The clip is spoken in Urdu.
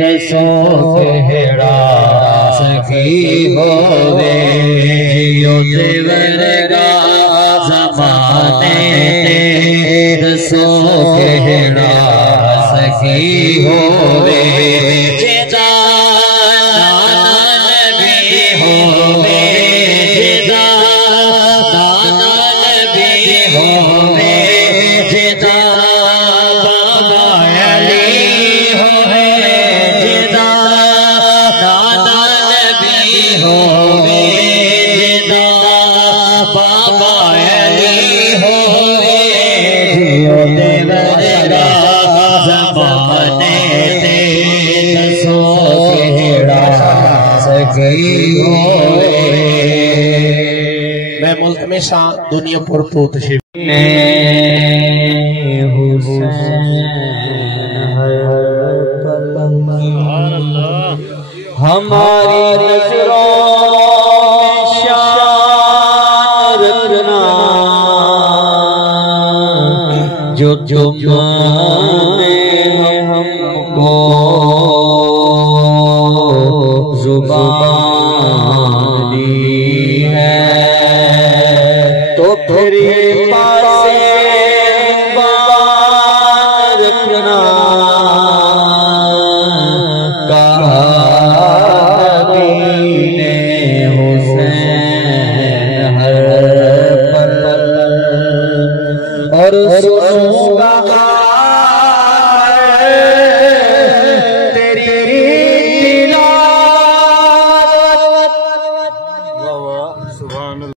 دسو کہڑا سخی ہووے یو زیورگا زمانے دسو کہڑا سخی ہووے جدا نبی ہووے جدا نبی ہووے جدا میں ملک میں شان دنیا پر تو تشریف ہماری نظروں میں شان رکھنا جو تمہارے ہم کو زبان دی ہے تو پھر یہ پاسے بار رکھنا کہا دین حسین ہر پل اور سنوں کہا